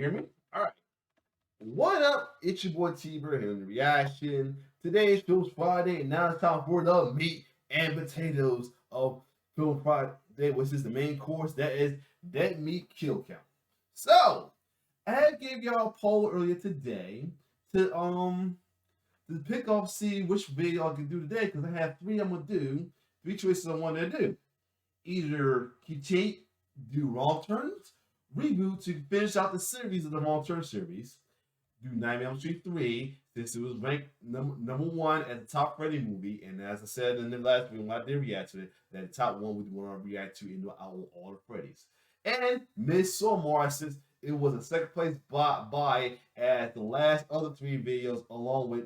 you hear me? All right. What up? It's your boy T-Bird here in the reaction. Today is Film Friday, and now it's time for the meat and potatoes of Film Friday, which is the main course. That is Dead Meat Kill Count. So, I had gave y'all a poll earlier today to pick up, see which video I can do today, because I have three I'm gonna do, three choices I want to do. Either continue do wrong turns, reboot to finish out the series of the wrong turn series, do Nightmare on Elm Street 3, since it was ranked number one at the top Freddy movie, and as I said in the last video when I did react to it, that the top one would want to react to into all the Freddys. And Midsommar, since it was a second place by as the last other three videos, along with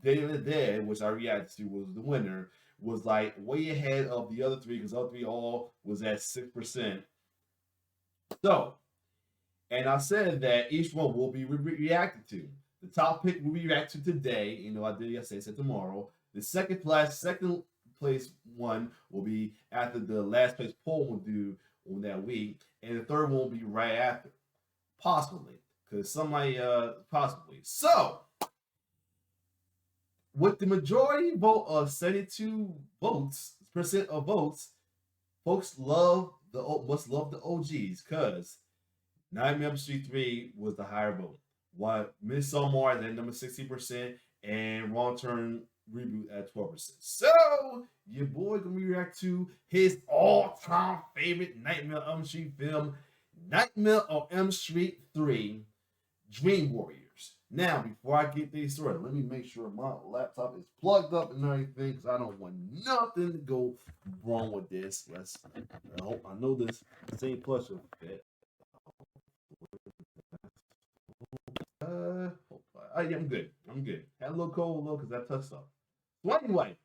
Day of the Dead, which I reacted to, was the winner, was like way ahead of the other three, because the other three all was at 6%. So, and I said that each one will be reacted to. The top pick will be reacted to today. You know, I did yesterday, I said tomorrow. The second place one will be after the last place poll will do on that week. And the third one will be right after. Possibly. Because somebody, possibly. So, with the majority vote of 72% of votes, folks must love the OGs, because Nightmare on Elm Street 3 was the higher vote. While Midsommar at number 60% and Wrong Turn Reboot at 12%. So your boy gonna react to his all-time favorite Nightmare on Elm Street film, Nightmare on Elm Street 3, Dream Warriors. Now, before I get these started, let me make sure my laptop is plugged up and everything, because I don't want nothing to go wrong with this. I know this ain't plush of it. Yeah, I'm good. Had a little cold, because that touched stuff. So anyway,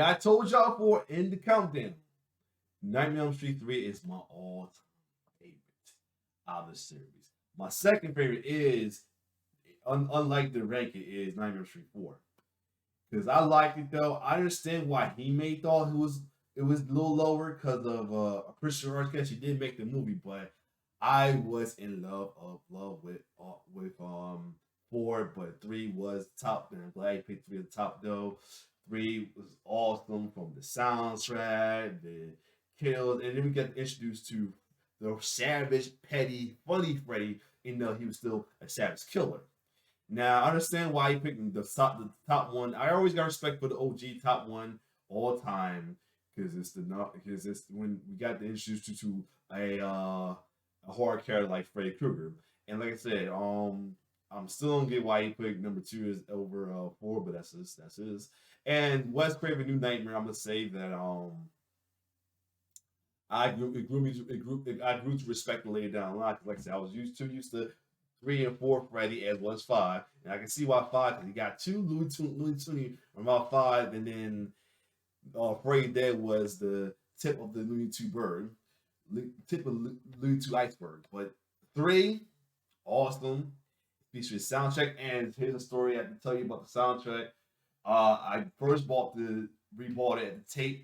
I told y'all before in the countdown, Nightmare on Elm Street 3 is my all-time favorite out of the series. My second favorite is, unlike the ranking, is Nightmare on Elm Street 4. Because I liked it though. I understand why he thought it was a little lower, because of Christian Arquette. She did make the movie, but I was in love with 4, but 3 was top. And I'm glad he picked 3 at the top though. 3 was awesome, from the soundtrack, the kills, and then we got introduced to the savage, petty, funny Freddy, even though he was still a savage killer. Now, I understand why he picked the top one. I always got respect for the OG top one all time, because it's when we got introduced to a horror character like Freddy Krueger. And like I said, I'm still don't get why he picked number 2 is over 4, but that's his. And Wes Craven New Nightmare, I'm gonna say that I grew to respect it later down the line, because like I said, I was used to 3 and 4 Freddy as well as 5, and I can see why 5, because he got 2 Looney Tunes about 5, and then Freddy Dead was the tip of the Looney Tune bird, tip of the Looney Tune iceberg. But 3, awesome, features soundtrack, and here's a story I can tell you about the soundtrack. I first rebought it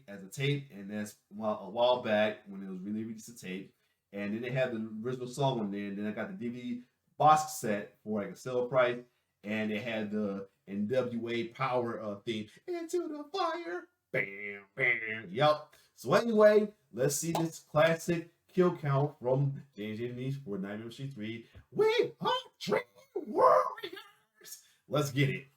as a tape, and that's a while back when it was released a tape, and then they had the original song on there, and then I got the DVD box set for like a sale price, and it had the NWA Power theme, Into the Fire, bam, bam, yep. So anyway, let's see this classic kill count from James Niche for Nightmare on Elm Street 3. We are Dream Warriors. Let's get it.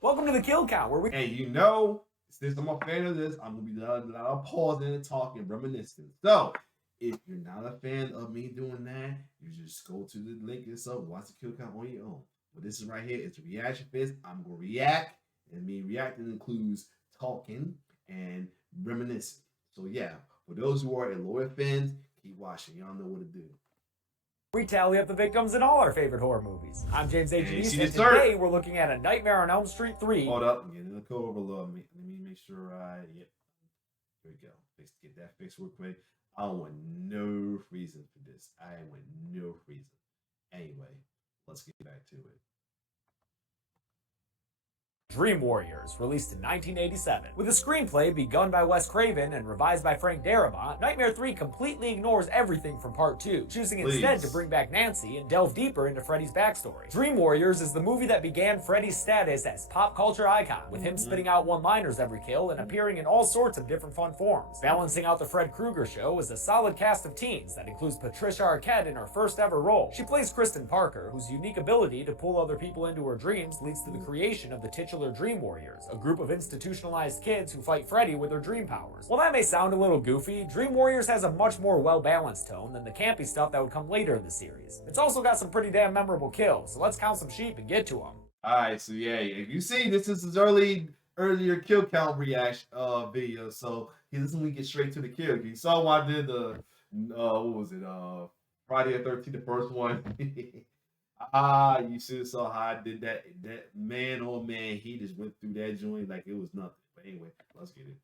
Welcome to the kill count, where we. And you know, since I'm a fan of this, I'm gonna be a lot of pausing and talking, reminiscing. So, if you're not a fan of me doing that, you just go to the link yourself, watch the kill count on your own. But this is right here, it's a reaction fest. I'm gonna react, and me reacting includes talking and reminiscing. So yeah, for those who are loyal fans, keep watching. Y'all know what to do. We tally up the victims in all our favorite horror movies. I'm James H. And and today we're looking at A Nightmare on Elm Street 3. Hold up, I'm getting the code overload. Let me make sure yep. Here we go. Let's get that fixed real quick. I don't want no reason for this. I want no reason. Anyway, let's get back to it. Dream Warriors, released in 1987. With a screenplay begun by Wes Craven and revised by Frank Darabont, Nightmare 3 completely ignores everything from Part 2, choosing instead to bring back Nancy and delve deeper into Freddy's backstory. Dream Warriors is the movie that began Freddy's status as pop culture icon, with him spitting out one-liners every kill and appearing in all sorts of different fun forms. Balancing out the Fred Krueger show is a solid cast of teens that includes Patricia Arquette in her first ever role. She plays Kristen Parker, whose unique ability to pull other people into her dreams leads to the creation of the titular Dream Warriors, a group of institutionalized kids who fight Freddy with their dream powers. While that may sound a little goofy, Dream Warriors has a much more well-balanced tone than the campy stuff that would come later in the series. It's also got some pretty damn memorable kills, so let's count some sheep and get to them. Alright, so yeah, if you see this is his earlier kill count reaction video, so this is when we get straight to the kill. You saw when I did the what was it, Friday the 13th, the first one. You should have saw how I did that. That man, oh man, he just went through that joint like it was nothing. But anyway, let's get it.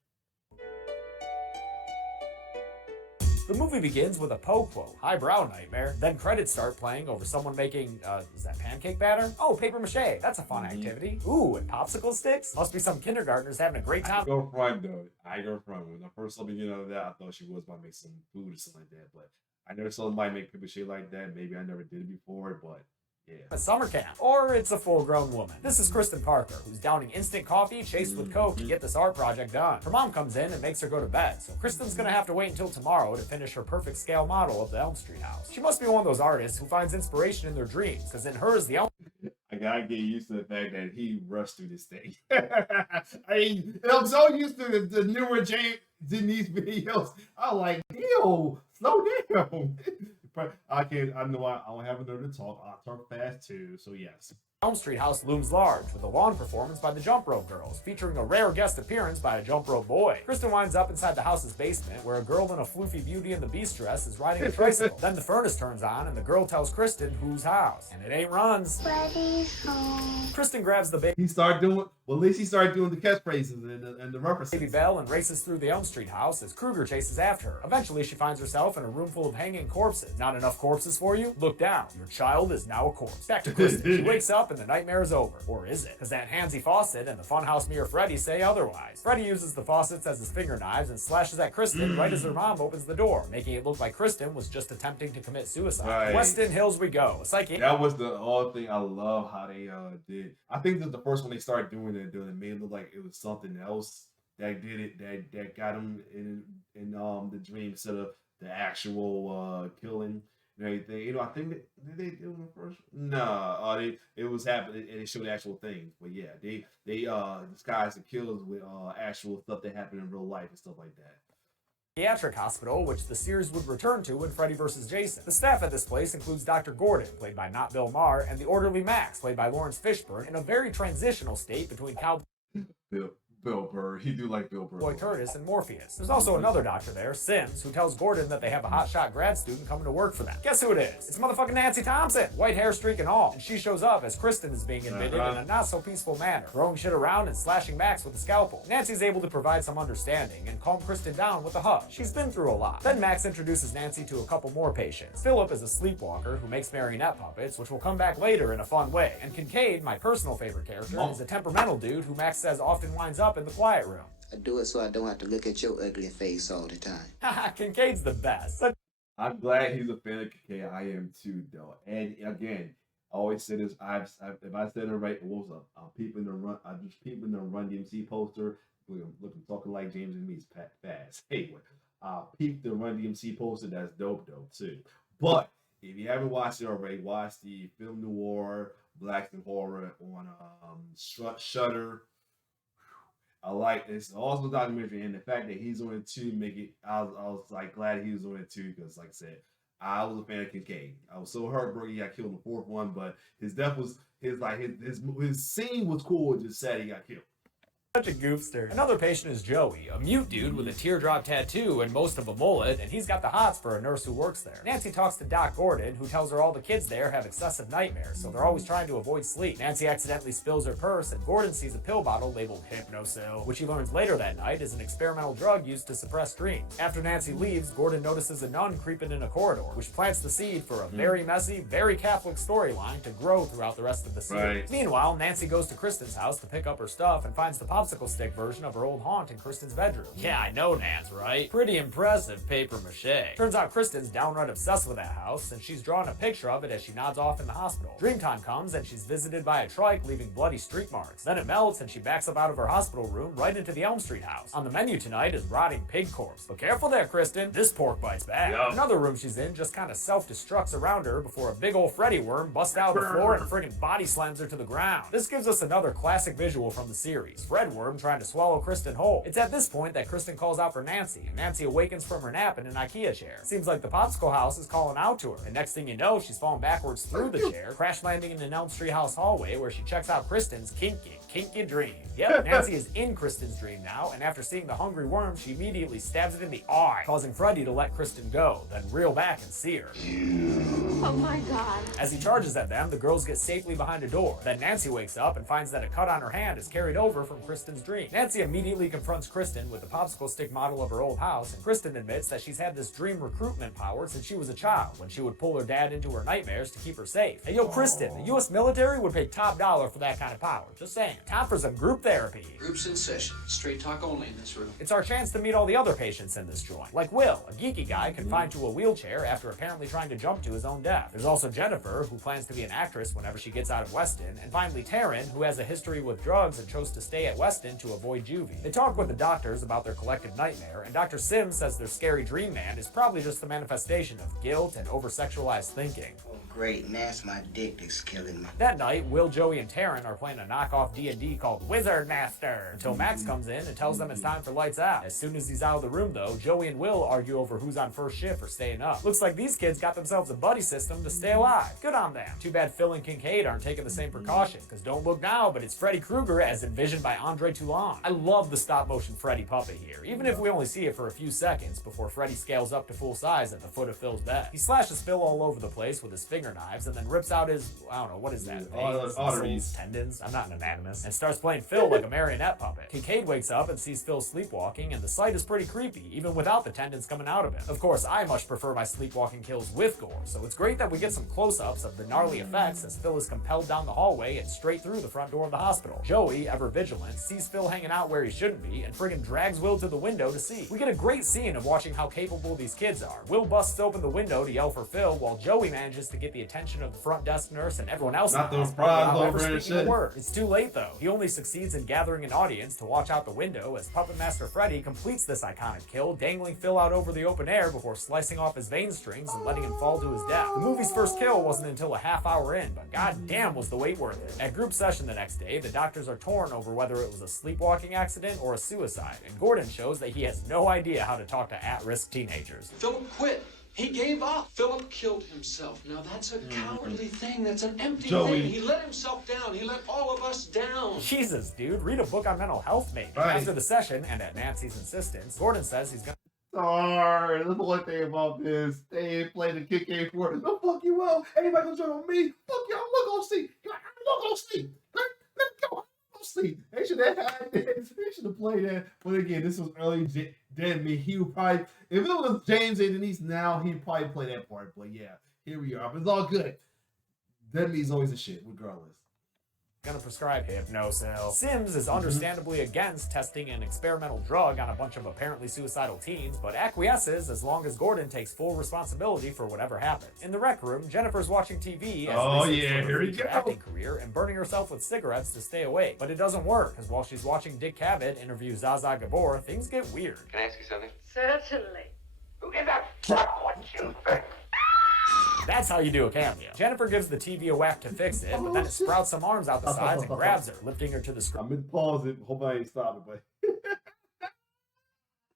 The movie begins with a Poe quote, highbrow nightmare, then credits start playing over someone making, is that pancake batter? Oh, paper mache, that's a fun activity. Ooh, and popsicle sticks? Must be some kindergartners having a great time. I go front though, when I first saw the beginning of that, I thought she was about to make some food or something like that, but I never saw somebody make paper mache like that. Maybe I never did it before, but yeah. A summer camp, or it's a full-grown woman. This is Kristen Parker, who's downing instant coffee chased with Coke to get this art project done. Her mom comes in and makes her go to bed, so Kristen's gonna have to wait until tomorrow to finish her perfect scale model of the Elm Street house. She must be one of those artists who finds inspiration in their dreams, because in hers, the Elm I gotta get used to the fact that he rushed through this thing. I mean, I'm so used to the newer Denise videos. I'm like, yo, slow down. I know I don't have another talk. I'll talk fast too, so yes. Elm Street house looms large, with a lawn performance by the Jump Rope Girls, featuring a rare guest appearance by a Jump Rope boy. Kristen winds up inside the house's basement, where a girl in a floofy Beauty and the Beast dress is riding a tricycle. Then the furnace turns on, and the girl tells Kristen whose house. And it ain't Run's. Freddy's home. Kristen grabs the He started doing, well, at least he started doing the catchphrases and the references. baby Belle and races through the Elm Street house as Krueger chases after her. Eventually, she finds herself in a room full of hanging corpses. Not enough corpses for you? Look down. Your child is now a corpse. Back to Kristen. She wakes up and the nightmare is over. Or is it? Because that handsy faucet and the funhouse mirror Freddy say otherwise. Freddy uses the faucets as his finger knives and slashes at Kristen right as her mom opens the door, making it look like Kristen was just attempting to commit suicide. Right. Westin Hills we go. That was the whole thing. I love how they did. I think this is the first one they started doing it. It made it look like it was something else that did it. That got him in the dream instead of the actual killing and everything. You know, I think did they do it first? No, it was happening and they showed the actual things. But yeah, they disguised the kills with actual stuff that happened in real life and stuff like that. Psychiatric hospital, which the series would return to in Freddy vs. Jason. The staff at this place includes Dr. Gordon, played by not Bill Maher, and the orderly Max, played by Lawrence Fishburne, in a very transitional state between Bill Burr. He do like Bill Burr. Boy Curtis and Morpheus. There's also another doctor there, Sims, who tells Gordon that they have a hotshot grad student coming to work for them. Guess who it is? It's motherfucking Nancy Thompson! White hair streak and all. And she shows up as Kristen is being admitted in a not-so-peaceful manner, throwing shit around and slashing Max with a scalpel. Nancy's able to provide some understanding and calm Kristen down with a hug. She's been through a lot. Then Max introduces Nancy to a couple more patients. Philip is a sleepwalker who makes marionette puppets, which will come back later in a fun way. And Kincaid, my personal favorite character, is a temperamental dude who Max says often winds up in the quiet room. I do it so I don't have to look at your ugly face all the time. Haha, Kincaid's the best. I'm glad he's a fan of Kincaid. I am too, though. And again, I always say this. If I said it right, what was up? I'm peeping the Run. I'm just peeping the Run DMC poster. Looking, talking like James and me's fast. Anyway, peep the Run DMC poster. That's dope, too. But if you haven't watched it already, watch the film noir Blacks and Horror on Shudder. I like this. Also documentary, and the fact that he's on it too make it. I was like glad he was on it too, because like I said, I was a fan of Kincaid. I was so heartbroken he got killed in the fourth one, but his death was his scene was cool. It just sad he got killed. Such a goofster. Another patient is Joey, a mute dude with a teardrop tattoo and most of a mullet, and he's got the hots for a nurse who works there. Nancy talks to Doc Gordon, who tells her all the kids there have excessive nightmares, so they're always trying to avoid sleep. Nancy accidentally spills her purse, and Gordon sees a pill bottle labeled Hypnosil, which he learns later that night is an experimental drug used to suppress dreams. After Nancy leaves, Gordon notices a nun creeping in a corridor, which plants the seed for a very messy, very Catholic storyline to grow throughout the rest of the series. Right. Meanwhile, Nancy goes to Kristen's house to pick up her stuff and finds the popsicle stick version of her old haunt in Kristen's bedroom. Yeah, I know, Nance, right? Pretty impressive paper mache. Turns out Kristen's downright obsessed with that house, and she's drawn a picture of it as she nods off in the hospital. Dreamtime comes, and she's visited by a trike leaving bloody streak marks. Then it melts, and she backs up out of her hospital room right into the Elm Street house. On the menu tonight is rotting pig corpse. But careful there, Kristen. This pork bites back. Yep. Another room she's in just kind of self-destructs around her before a big old Freddy worm busts out of the floor and friggin' body slams her to the ground. This gives us another classic visual from the series. Fred worm trying to swallow Kristen whole. It's at this point that Kristen calls out for Nancy, and Nancy awakens from her nap in an IKEA chair. Seems like the popsicle house is calling out to her, and next thing you know, she's falling backwards through the chair, crash landing in an Elm Street house hallway where she checks out Kristen's kinky dream. Yep, Nancy is in Kristen's dream now, and after seeing the hungry worm, she immediately stabs it in the eye, causing Freddy to let Kristen go, then reel back and see her. Oh my god. As he charges at them, the girls get safely behind a door. Then Nancy wakes up and finds that a cut on her hand is carried over from Kristen's dream. Nancy immediately confronts Kristen with the popsicle stick model of her old house, and Kristen admits that she's had this dream recruitment power since she was a child, when she would pull her dad into her nightmares to keep her safe. Hey yo, Kristen, the US military would pay top dollar for that kind of power. Just saying. Time for some group therapy. Groups in session. Straight talk only in this room. It's our chance to meet all the other patients in this joint, like Will, a geeky guy confined to a wheelchair after apparently trying to jump to his own death. There's also Jennifer, who plans to be an actress whenever she gets out of Westin, and finally Taryn, who has a history with drugs and chose to stay at Westin to avoid juvie. They talk with the doctors about their collective nightmare, and Dr. Sims says their scary dream man is probably just the manifestation of guilt and over-sexualized thinking. Oh, great. Now my dick is killing me. That night, Will, Joey, and Taryn are playing a knockoff D&D called Wizard Master, until Max comes in and tells them it's time for lights out. As soon as he's out of the room, though, Joey and Will argue over who's on first shift or staying up. Looks like these kids got themselves a buddy system to stay alive. Good on them. Too bad Phil and Kincaid aren't taking the same precautions, because don't look now, but it's Freddy Krueger as envisioned by Andre Toulon. I love the stop-motion Freddy puppet here, even if we only see it for a few seconds before Freddy scales up to full size at the foot of Phil's bed. He slashes Phil all over the place with his finger knives and then rips out his, I don't know, what is that? Veins, muscles, tendons? I'm not an anatomist. And starts playing Phil like a marionette puppet. Kincaid wakes up and sees Phil sleepwalking, and the sight is pretty creepy, even without the tendons coming out of him. Of course, I much prefer my sleepwalking kills with gore, so it's great that we get some close-ups of the gnarly effects as Phil is compelled down the hallway and straight through the front door of the hospital. Joey, ever vigilant, sees Phil hanging out where he shouldn't be and friggin' drags Will to the window to see. We get a great scene of watching how capable these kids are. Will busts open the window to yell for Phil, while Joey manages to get the attention of the front desk nurse and everyone else in the hospital without ever speaking a word. It's too late though. He only succeeds in gathering an audience to watch out the window as Puppet Master Freddy completes this iconic kill, dangling Phil out over the open air before slicing off his vein strings and letting him fall to his death. The movie's first kill wasn't until a half hour in, but goddamn was the wait worth it. At group session the next day, the doctors are torn over whether it was a sleepwalking accident or a suicide, and Gordon shows that he has no idea how to talk to at-risk teenagers. Philip quit. He gave up. Philip killed himself. Now that's a cowardly thing. That's an empty thing. He let himself down. He let all of us down. Jesus, dude, read a book on mental health, maybe. Right. After the session, and at Nancy's insistence, Gordon says he's gonna Sorry, that's the one thing about this. They ain't playing the kick game for it. No, fuck you up. Anybody gonna join on me? Fuck you, I'm not gonna see. I'm not gonna see. Let me go. I'm gonna see. They should have had this. They should have played that. But again, this was early Dan me. He would probably, if it was James and Denise now, he'd probably play that part. But yeah, here we are. But it's all good. Dan me's always a shit, regardless. gonna prescribe Hypnosil. Sims is understandably against testing an experimental drug on a bunch of apparently suicidal teens, but acquiesces as long as Gordon takes full responsibility for whatever happens. In the rec room, Jennifer's watching TV as here we go. acting career and burning herself with cigarettes to stay awake. But it doesn't work, because while she's watching Dick Cavett interview Zaza Gabor, things get weird. Can I ask you something? Certainly. Who gives a fuck what you think? That's how you do a cameo. Jennifer gives the TV a whack to fix it, but then it sprouts some arms out the sides and grabs her, lifting her to the screen. I'm gonna pause it. Hope I ain't stopping, but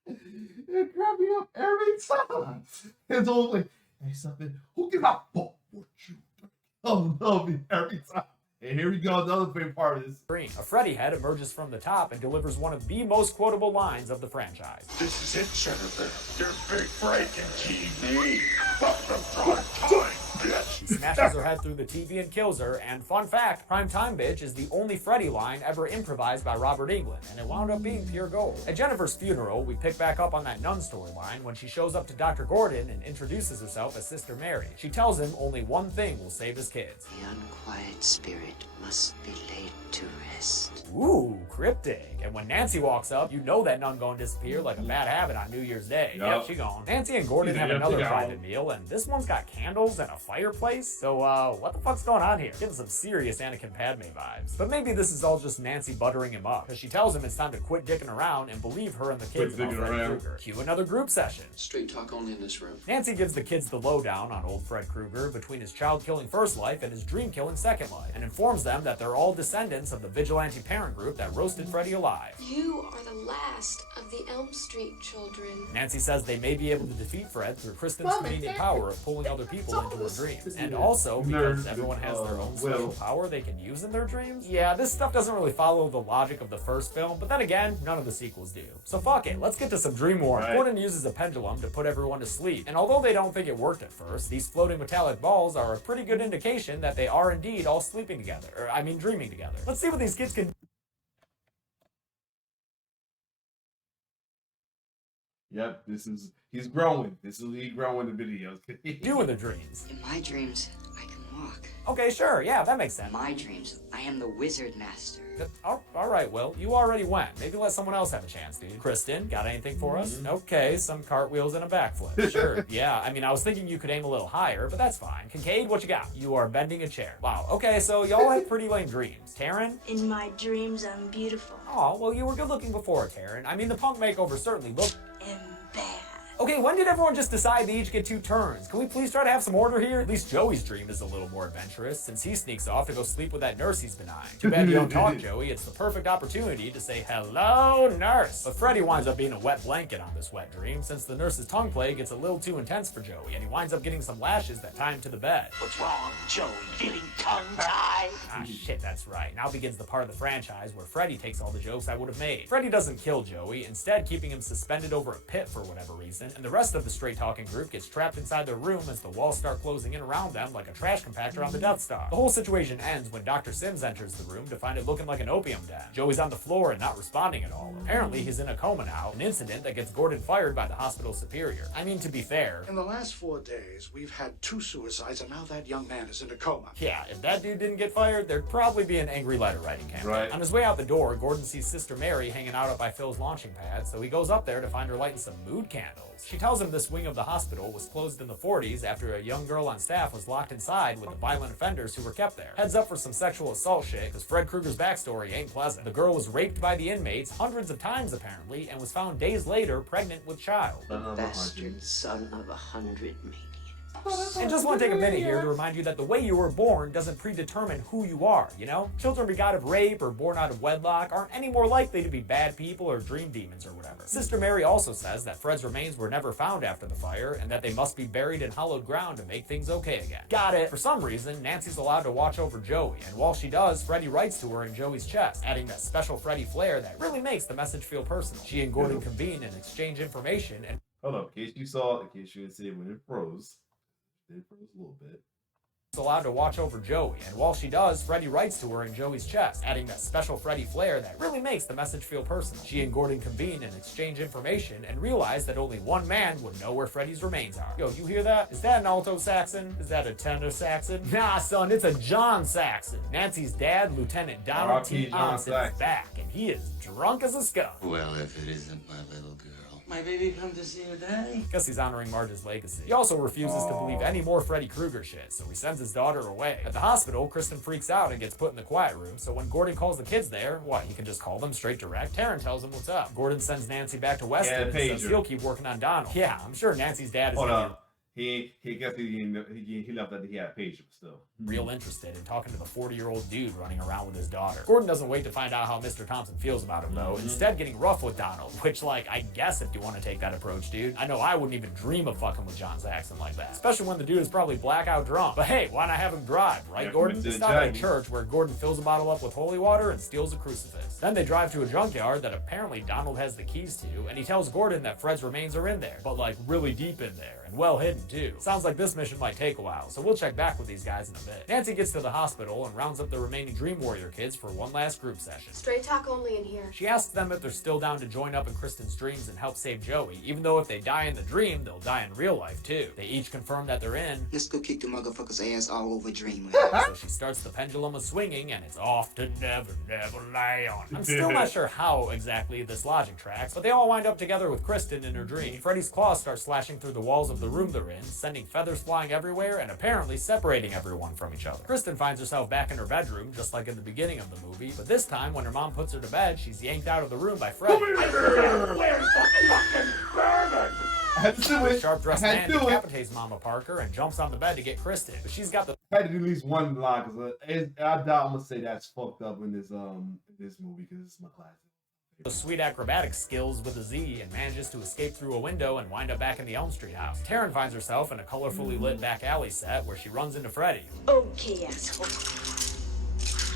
it grabbed me up every time. It's always like, hey, something. Who gives a fuck what you think? I love it every time. And here we go, the other favorite part of this. A Freddy head emerges from the top and delivers one of the most quotable lines of the franchise. This is it, Jennifer. Your big break in TV. Welcome prime time, bitch. He smashes her head through the TV and kills her, and fun fact, Prime Time Bitch is the only Freddy line ever improvised by Robert Englund, and it wound up being pure gold. At Jennifer's funeral, we pick back up on that nun storyline when she shows up to Dr. Gordon and introduces herself as Sister Mary. She tells him only one thing will save his kids. The unquiet spirit must be laid to rest. Ooh, cryptic. And when Nancy walks up, you know that nun gonna disappear like a bad habit on New Year's Day. Yep, she gone. Nancy and Gordon have another private meal, and this one's got candles and a fireplace. So, what the fuck's going on here? Getting some serious Anakin Padme vibes. But maybe this is all just Nancy buttering him up, because she tells him it's time to quit dicking around and believe her and the kids about Freddy Krueger. Cue another group session. Straight talk only in this room. Nancy gives the kids the lowdown on old Fred Krueger between his child-killing first life and his dream-killing second life, and informs them that they're all descendants of the vigilante parent group that roasted Freddy alive. You are the last of the Elm Street children. Nancy says they may be able to defeat Fred through Kristen's convenient power of pulling other people into her dreams. And also, because everyone has their own special power they can use in their dreams. Yeah, this stuff doesn't really follow the logic of the first film, but then again, none of the sequels do. So fuck it, let's get to some dream war. Gordon uses a pendulum to put everyone to sleep, and although they don't think it worked at first, these floating metallic balls are a pretty good indication that they are indeed all sleeping together, dreaming together. Let's see what these kids can. Yep, he's growing. This is he growing the videos. Do in their dreams. In my dreams, I can walk. Okay, sure, yeah, that makes sense. In my dreams, I am the wizard master. Alright, Will, you already went. Maybe let someone else have a chance, dude. Kristen, got anything for us? Okay, some cartwheels and a backflip. Sure, yeah, I was thinking you could aim a little higher, but that's fine. Kincaid, what you got? You are bending a chair. Wow, okay, so y'all have pretty lame dreams. Taryn? In my dreams, I'm beautiful Aw, well, you were good looking before, Taryn. The punk makeover certainly looked... and bad. Okay, when did everyone just decide they each get 2 turns? Can we please try to have some order here? At least Joey's dream is a little more adventurous, since he sneaks off to go sleep with that nurse he's been eyeing. Too bad you don't talk, Joey. It's the perfect opportunity to say, hello, nurse. But Freddy winds up being a wet blanket on this wet dream, since the nurse's tongue play gets a little too intense for Joey, and he winds up getting some lashes that tie him to the bed. What's wrong, Joey? Feeling tongue-tied? Ah, shit, that's right. Now begins the part of the franchise where Freddy takes all the jokes I would have made. Freddy doesn't kill Joey, instead keeping him suspended over a pit for whatever reason, and the rest of the straight talking group gets trapped inside their room as the walls start closing in around them like a trash compactor on the Death Star. The whole situation ends when Dr. Sims enters the room to find it looking like an opium den. Joey's on the floor and not responding at all. Apparently he's in a coma now, an incident that gets Gordon fired by the hospital superior. To be fair, in the last 4 days, we've had 2 suicides, and now that young man is in a coma. yeah, if that dude didn't get fired, there'd probably be an angry letter writing campaign. Right. On his way out the door, Gordon sees Sister Mary hanging out up by Phil's launching pad, so he goes up there to find her lighting some mood candles. She tells him this wing of the hospital was closed in the 40s after a young girl on staff was locked inside with the violent offenders who were kept there. Heads up for some sexual assault shit, because Fred Krueger's backstory ain't pleasant. The girl was raped by the inmates hundreds of times apparently, and was found days later pregnant with child. Bastard son of 100 maniacs. And just want to take a minute here to remind you that the way you were born doesn't predetermine who you are, you know? Children begot of rape or born out of wedlock aren't any more likely to be bad people or dream demons or whatever. Sister Mary also says that Fred's remains were never found after the fire and that they must be buried in hallowed ground to make things okay again. Got it. For some reason, Nancy's allowed to watch over Joey, and while she does, Freddy writes to her in Joey's chest, adding that special Freddy flair that really makes the message feel personal. She and Gordon convene and exchange information and... Hold up, in case you didn't see it when it froze. It froze a little bit. allowed to watch over Joey, and while she does, Freddy writes to her in Joey's chest, adding that special Freddy flair that really makes the message feel personal. She and Gordon convene and exchange information and realize that only one man would know where Freddy's remains are. Yo, you hear that? Is that an alto saxon? Is that a tenor saxon? Nah, son, it's a John Saxon. Nancy's dad, Lieutenant Donald T. Johnson, is back, and he is drunk as a skunk. Well, if it isn't my little girl. My baby come to see her daddy? Guess he's honoring Marge's legacy. He also refuses to believe any more Freddy Krueger shit, so he sends his daughter away. At the hospital, Kristen freaks out and gets put in the quiet room, so when Gordon calls the kids there, what, he can just call them straight direct? Taryn tells him what's up. Gordon sends Nancy back to Westin and says he'll keep working on Donald. Yeah, I'm sure Nancy's dad is... Hold on. He left that he had a pager still. real interested in talking to the 40-year-old dude running around with his daughter. Gordon doesn't wait to find out how Mr. Thompson feels about him, though, instead getting rough with Donald, which, like, I guess if you want to take that approach, dude. I know I wouldn't even dream of fucking with John Saxon like that, especially when the dude is probably blackout drunk. But hey, why not have him drive, right, Gordon? They stop at a church where Gordon fills a bottle up with holy water and steals a crucifix. Then they drive to a junkyard that apparently Donald has the keys to, and he tells Gordon that Fred's remains are in there, but like really deep in there. Well hidden too. Sounds like this mission might take a while, so we'll check back with these guys in a bit. Nancy gets to the hospital and rounds up the remaining Dream Warrior kids for one last group session. Straight talk only in here. She asks them if they're still down to join up in Kristen's dreams and help save Joey, even though if they die in the dream, they'll die in real life too. They each confirm that they're in. Let's go kick the motherfucker's ass all over Dreamland. So she starts the pendulum of swinging, and it's off to Never Never Land. I'm still not sure how exactly this logic tracks, but they all wind up together with Kristen in her dream. Freddy's claws start slashing through the walls of the room they're in, sending feathers flying everywhere and apparently separating everyone from each other. Kristen finds herself back in her bedroom, just like in the beginning of the movie, but this time when her mom puts her to bed, she's yanked out of the room by Freddy. Where's the fucking bourbon? I had to do it. Sharp-dressed man decapitates Mama Parker and jumps on the bed to get Kristen, but she's got the I had to do at least one line because I doubt I'm gonna say that's fucked up in this movie because it's my classic. sweet acrobatic skills with a Z and manages to escape through a window and wind up back in the Elm Street house. Taryn finds herself in a colorfully lit back alley set where she runs into Freddy. Okay, asshole.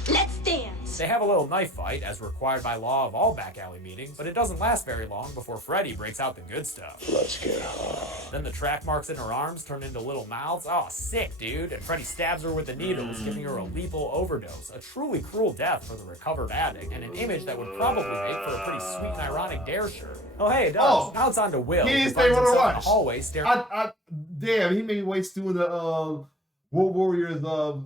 Let's dance. They have a little knife fight, as required by law of all back alley meetings, but it doesn't last very long before Freddy breaks out the good stuff. Let's get hard. Then the track marks in her arms turn into little mouths. Oh, sick, dude. And Freddy stabs her with the needles, giving her a lethal overdose. A truly cruel death for the recovered addict, and an image that would probably make for a pretty sweet and ironic Dare shirt. Oh, hey, it does. Oh, now it's on to Will. he He didn't finds stay on the himself in rush. the hallway staring. Damn, he made waste doing the World Warriors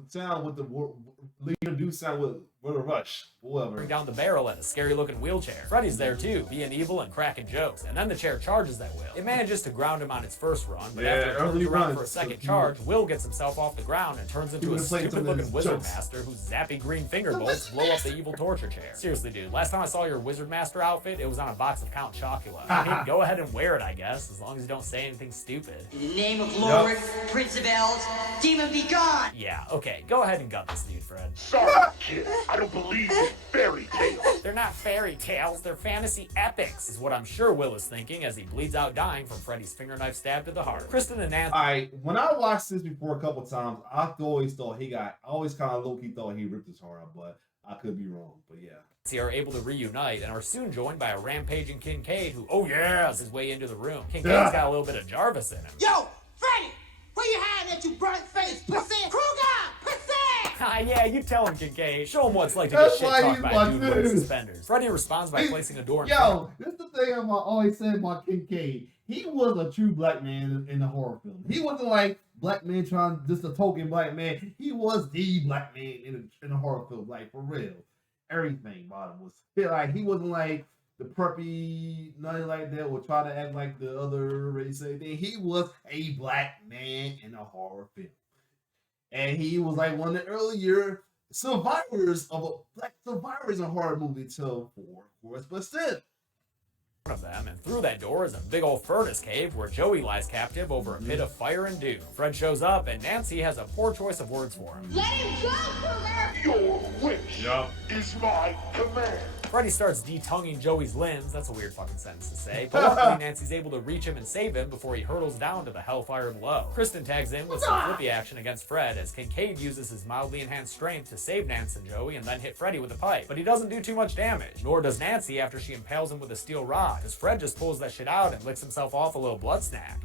sound with the leader do sound with a rush, whatever. Down the barrel at a scary-looking wheelchair. Freddy's there too, being evil and cracking jokes, and then the chair charges at Will. It manages to ground him on its first run, but after it turns around for a second charge, Will gets himself off the ground and turns into a stupid-looking wizard master whose zappy green finger bolts blow up the evil torture chair. Seriously, dude, last time I saw your wizard master outfit, it was on a box of Count Chocula. I mean, go ahead and wear it, I guess, as long as you don't say anything stupid. In the name of Lord, Prince of Elves, demon be gone! Yeah, okay, go ahead and gut this dude, Fred. Sorry, kid. I don't believe in fairy tales. They're not fairy tales, they're fantasy epics, is what I'm sure Will is thinking as he bleeds out dying from Freddy's finger knife stab to the heart. Kristen and Nancy. Alright, when I watched this before a couple times, I always kind of low-key thought he ripped his heart out, but I could be wrong, but yeah. Are able to reunite and are soon joined by a rampaging Kincaid who, oh yeah, his way into the room. Kincaid's got a little bit of Jarvis in him. Yo, Freddy, where you hiding at, you burnt face? Pussy! Kruger! Pussy! Yeah, you tell him, Kincaid. Show him what it's like to get shit talked by a dude wearing suspenders. Freddy responds by placing a door in front of him. This is the thing I always said about Kincaid. He was a true black man in a horror film. He wasn't like black man trying just a token black man. He was the black man in a horror film, like for real. Everything about him was like he wasn't like the preppy, nothing like that, would try to act like the other race thing. He was a black man in a horror film. And he was like one of the earlier survivors of black survivors in a horror movie till four, of course, but still. Of them, and through that door is a big old furnace cave where Joey lies captive over a pit of fire and doom. Fred shows up, and Nancy has a poor choice of words for him. Let him go, Kruger! Your wish is my command. Freddy starts detonguing Joey's limbs. That's a weird fucking sentence to say. But luckily, Nancy's able to reach him and save him before he hurtles down to the hellfire below. Kristen tags in with some flippy action against Fred as Kincaid uses his mildly enhanced strength to save Nancy and Joey and then hit Freddy with a pipe. But he doesn't do too much damage, nor does Nancy after she impales him with a steel rod, because Fred just pulls that shit out and licks himself off a little blood snack.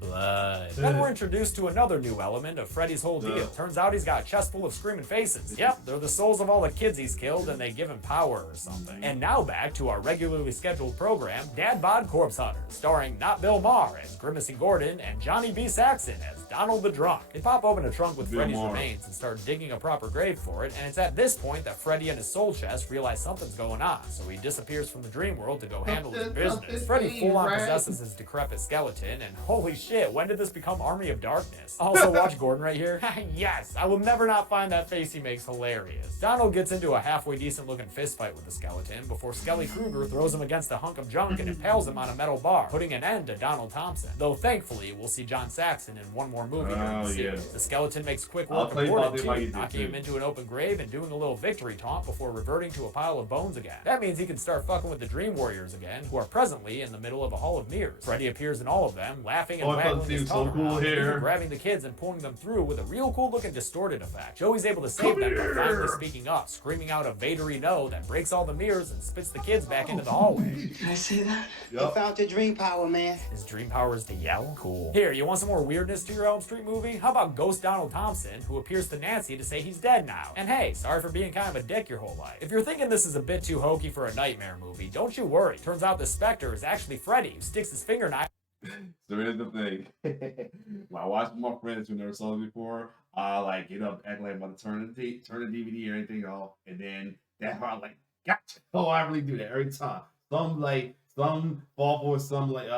Blood. Then we're introduced to another new element of Freddy's whole deal. Turns out he's got a chest full of screaming faces. Yep, they're the souls of all the kids he's killed and they give him power or something. And now back to our regularly scheduled program, Dad Bod Corpse Hunter, starring not Bill Maher as Grimacing Gordon and Johnny B. Saxon as Donald the Drunk. They pop open a trunk with Freddy's remains and start digging a proper grave for it, and it's at this point that Freddy and his soul chest realize something's going on, so he disappears from the dream world to go handle his business. Freddy full-on possesses his decrepit skeleton, and holy shit, when did this become Army of Darkness? Also, watch Gordon right here. Yes, I will never not find that face he makes hilarious. Donald gets into a halfway decent looking fist fight with with the skeleton before Skelly Kruger throws him against a hunk of junk and impales him on a metal bar, putting an end to Donald Thompson. Though thankfully, we'll see John Saxon in one more movie during the series. The skeleton makes quick work of Gordon too, knocking him into an open grave and doing a little victory taunt before reverting to a pile of bones again. That means he can start fucking with the Dream Warriors again, who are presently in the middle of a hall of mirrors. Freddy appears in all of them, laughing and waggling his tongue around, even grabbing the kids and pulling them through with a real cool looking distorted effect. Joey's able to save them by finally speaking up, screaming out a Vadery no that breaks all the mirrors and spits the kids back into the hallway. Can I say that? You found your dream power, man. His dream power is to yell? Cool. Here, you want some more weirdness to your Elm Street movie? How about Ghost Donald Thompson, who appears to Nancy to say he's dead now? And hey, sorry for being kind of a dick your whole life. If you're thinking this is a bit too hokey for a nightmare movie, don't you worry. Turns out the Spectre is actually Freddy, who sticks his finger knife. So here's the thing. When I watch with my friends who never saw it before, I like get up, act like I'm about to turn the DVD or anything off, and then that part like, gotcha. Oh, I really do that every time. Some fall for some like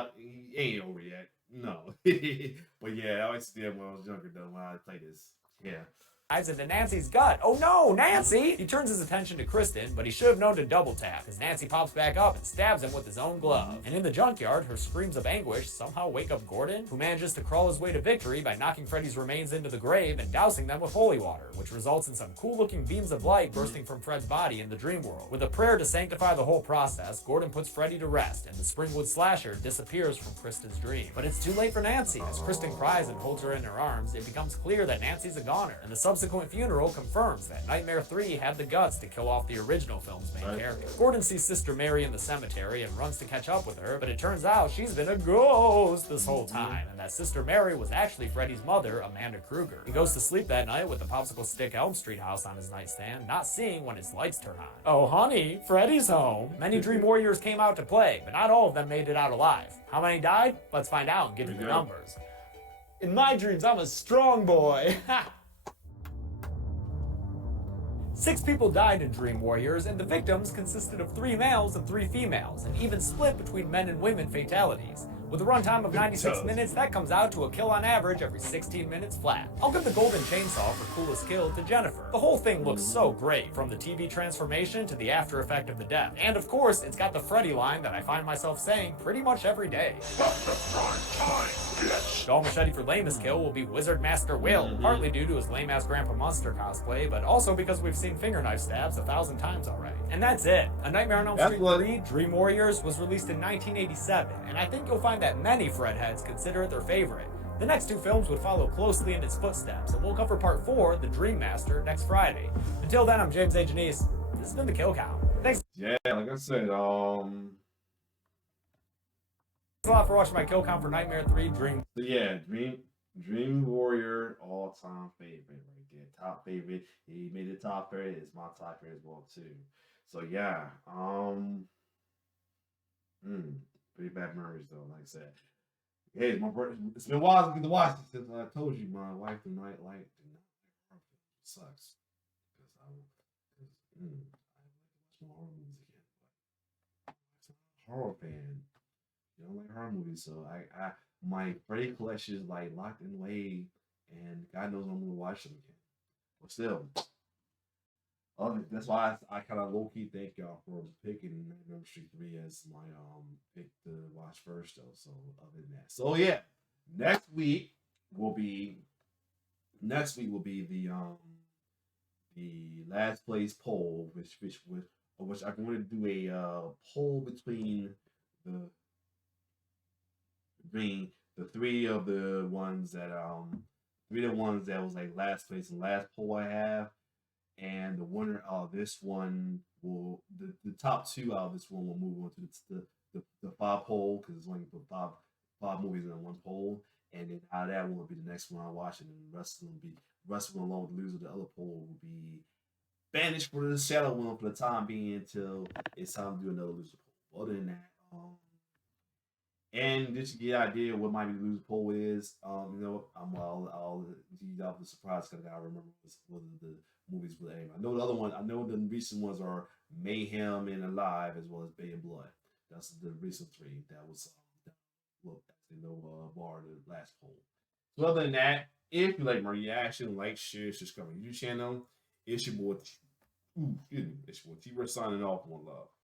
ain't over yet. No. But yeah, I always did when I was younger though when I played this. Yeah. Into Nancy's gut. Oh no, Nancy! He turns his attention to Kristen, but he should have known to double tap, as Nancy pops back up and stabs him with his own glove. And in the junkyard, her screams of anguish somehow wake up Gordon, who manages to crawl his way to victory by knocking Freddy's remains into the grave and dousing them with holy water, which results in some cool-looking beams of light bursting from Fred's body in the dream world. With a prayer to sanctify the whole process, Gordon puts Freddy to rest, and the Springwood slasher disappears from Kristen's dream. But it's too late for Nancy. As Kristen cries and holds her in her arms, it becomes clear that Nancy's a goner, and the subsequent funeral confirms that Nightmare 3 had the guts to kill off the original film's main character. Gordon sees Sister Mary in the cemetery and runs to catch up with her, but it turns out she's been a ghost this whole time, and that Sister Mary was actually Freddy's mother, Amanda Kruger. He goes to sleep that night with the popsicle stick Elm Street house on his nightstand, not seeing when his lights turn on. Oh honey, Freddy's home. Many Dream Warriors came out to play, but not all of them made it out alive. How many died? Let's find out and give you the numbers. In my dreams, I'm a strong boy. 6 people died in Dream Warriors, and the victims consisted of 3 males and 3 females, and even split between men and women fatalities. With a runtime of 96 minutes, that comes out to a kill on average every 16 minutes flat. I'll give the golden chainsaw for coolest kill to Jennifer. The whole thing looks so great, from the TV transformation to the after effect of the death. And of course, it's got the Freddy line that I find myself saying pretty much every day. Dull Machete for lamest kill will be Wizard Master Will, partly due to his lame-ass Grandpa Munster cosplay, but also because we've seen finger knife stabs 1,000 times already. And that's it. A Nightmare on Elm Street 3, Dream Warriors, was released in 1987, and I think you'll find that many Fred heads consider it their favorite. The next 2 films would follow closely in its footsteps, and we'll cover part 4, The Dream Master, next Friday. Until then, I'm James A. Janice. This has been The Kill Count. Thanks. Yeah, like I said, Thanks a lot for watching my Kill Count for Nightmare 3, Dream. So yeah, Dream Warrior, all-time favorite right there. Top favorite. He made it top favorite. It's my top favorite as well too. So yeah, pretty bad memories though. Like I said, hey, my brother. It's been a while since I watched it. Since I told you, my wife did not like sucks because I like to watch horror movies again. But I'm not a horror fan. You don't like horror movies, so I my Freddy collection is like locked in away, and God knows I'm gonna watch them again. But still, that's why I kind of low key thank y'all for picking Nightmare on Street 3 as my pick to watch first though. So other than that, so yeah, next week will be the last place poll, which I'm going to do a poll between the 3 of the ones that was like last place and last poll I have, and the winner of this one will the top 2 out of this one will move on to the 5 poll, because it's only put five movies in one poll, and then out of that one will be the next one I watch, and then the rest of them along with the loser of the other poll will be banished for the shadow one for the time being until it's time to do another loser poll. Other than that, and just to get an idea of what might be the loser poll is, I'll leave out the surprise because I remember what the movies were aimed. I know the other one. I know the recent ones are Mayhem and Alive, as well as Bay and Blood. That's the recent 3. That was bar the last poll. So other than that, if you like my reaction, like, share, subscribe to my YouTube channel. It's your boy Excuse me. It's T-Rex signing off. One love.